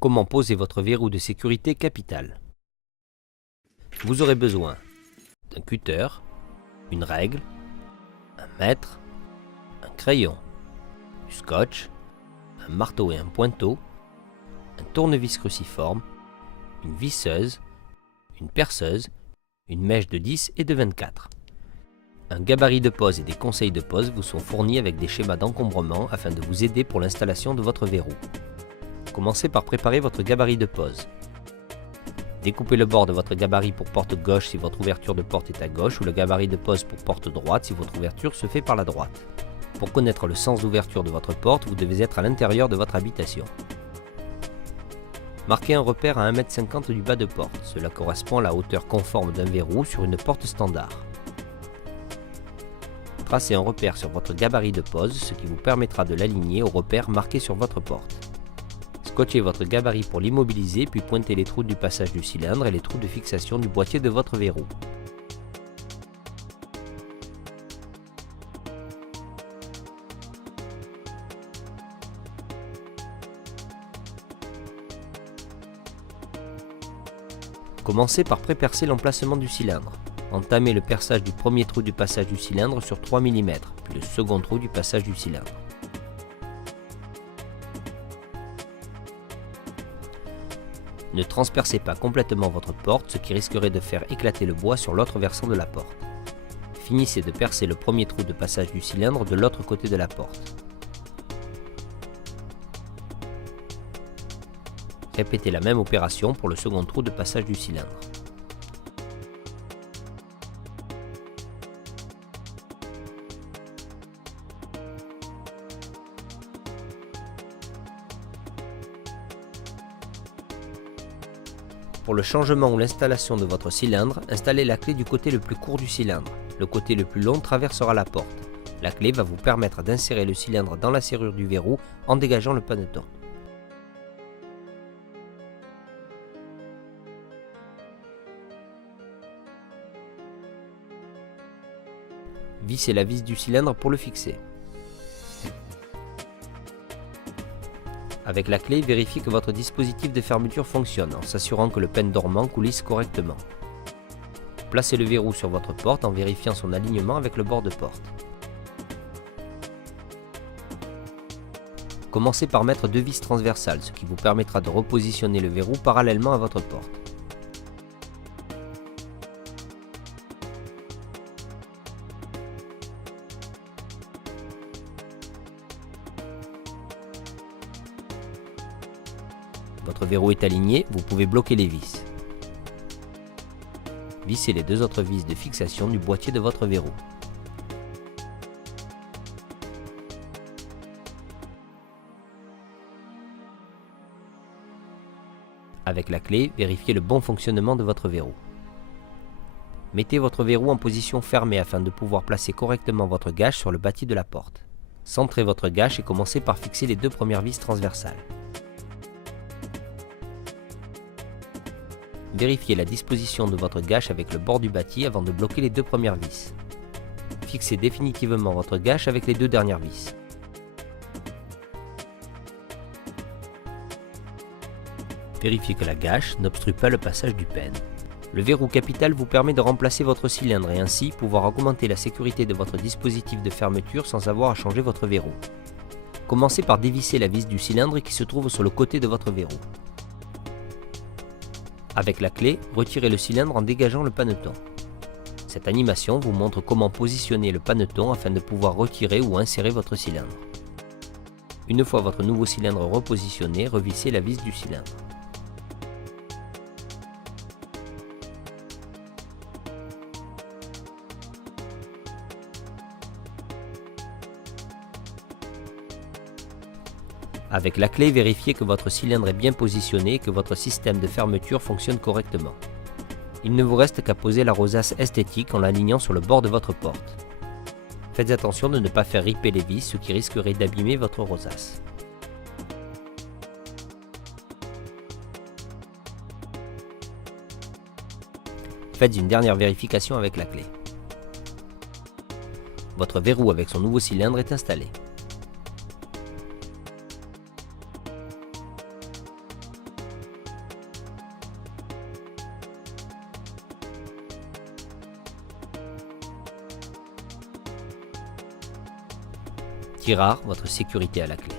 Comment poser votre verrou de sécurité capital? Vous aurez besoin d'un cutter, une règle, un mètre, un crayon, du scotch, un marteau et un pointeau, un tournevis cruciforme, une visseuse, une perceuse, une mèche de 10 et de 24. Un gabarit de pose et des conseils de pose vous sont fournis avec des schémas d'encombrement afin de vous aider pour l'installation de votre verrou. Commencez par préparer votre gabarit de pose. Découpez le bord de votre gabarit pour porte gauche si votre ouverture de porte est à gauche ou le gabarit de pose pour porte droite si votre ouverture se fait par la droite. Pour connaître le sens d'ouverture de votre porte, vous devez être à l'intérieur de votre habitation. Marquez un repère à 1,50 m du bas de porte. Cela correspond à la hauteur conforme d'un verrou sur une porte standard. Tracez un repère sur votre gabarit de pose, ce qui vous permettra de l'aligner au repère marqué sur votre porte. Scotchez votre gabarit pour l'immobiliser, puis pointez les trous du passage du cylindre et les trous de fixation du boîtier de votre verrou. Commencez par prépercer l'emplacement du cylindre. Entamez le perçage du premier trou du passage du cylindre sur 3 mm, puis le second trou du passage du cylindre. Ne transpercez pas complètement votre porte, ce qui risquerait de faire éclater le bois sur l'autre versant de la porte. Finissez de percer le premier trou de passage du cylindre de l'autre côté de la porte. Répétez la même opération pour le second trou de passage du cylindre. Pour le changement ou l'installation de votre cylindre, installez la clé du côté le plus court du cylindre. Le côté le plus long traversera la porte. La clé va vous permettre d'insérer le cylindre dans la serrure du verrou en dégageant le paneton. Vissez la vis du cylindre pour le fixer. Avec la clé, vérifiez que votre dispositif de fermeture fonctionne en s'assurant que le pêne dormant coulisse correctement. Placez le verrou sur votre porte en vérifiant son alignement avec le bord de porte. Commencez par mettre 2 vis transversales, ce qui vous permettra de repositionner le verrou parallèlement à votre porte. Votre verrou est aligné, vous pouvez bloquer les vis. Vissez les 2 autres vis de fixation du boîtier de votre verrou. Avec la clé, vérifiez le bon fonctionnement de votre verrou. Mettez votre verrou en position fermée afin de pouvoir placer correctement votre gâche sur le bâti de la porte. Centrez votre gâche et commencez par fixer les 2 premières vis transversales. Vérifiez la disposition de votre gâche avec le bord du bâti avant de bloquer les 2 premières vis. Fixez définitivement votre gâche avec les 2 dernières vis. Vérifiez que la gâche n'obstrue pas le passage du pêne. Le verrou capital vous permet de remplacer votre cylindre et ainsi pouvoir augmenter la sécurité de votre dispositif de fermeture sans avoir à changer votre verrou. Commencez par dévisser la vis du cylindre qui se trouve sur le côté de votre verrou. Avec la clé, retirez le cylindre en dégageant le paneton. Cette animation vous montre comment positionner le paneton afin de pouvoir retirer ou insérer votre cylindre. Une fois votre nouveau cylindre repositionné, revissez la vis du cylindre. Avec la clé, vérifiez que votre cylindre est bien positionné et que votre système de fermeture fonctionne correctement. Il ne vous reste qu'à poser la rosace esthétique en l'alignant sur le bord de votre porte. Faites attention de ne pas faire riper les vis, ce qui risquerait d'abîmer votre rosace. Faites une dernière vérification avec la clé. Votre verrou avec son nouveau cylindre est installé. Tirard, votre sécurité à la clé.